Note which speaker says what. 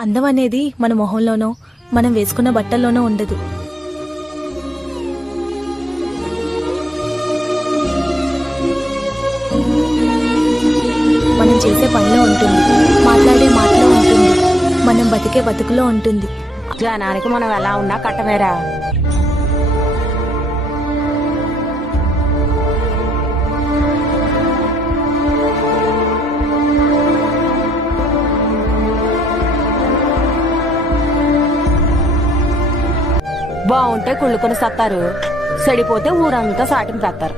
Speaker 1: అందం అనేది మన మొహంలోనో మనం వేసుకున్న బట్టల్లోనో ఉండదు. మనం చేసే పనిలో ఉంటుంది. మాట్లాడే మాటలో ఉంటుంది. మనం బతికే బతుకులో ఉంటుంది.
Speaker 2: జనానికి మనం ఎలా ఉన్నా కట్టమేరా. బాగుంటే కుళ్ళుకొని సత్తారు చెడిపోతే ఊరంతా సాటిని తెస్తారు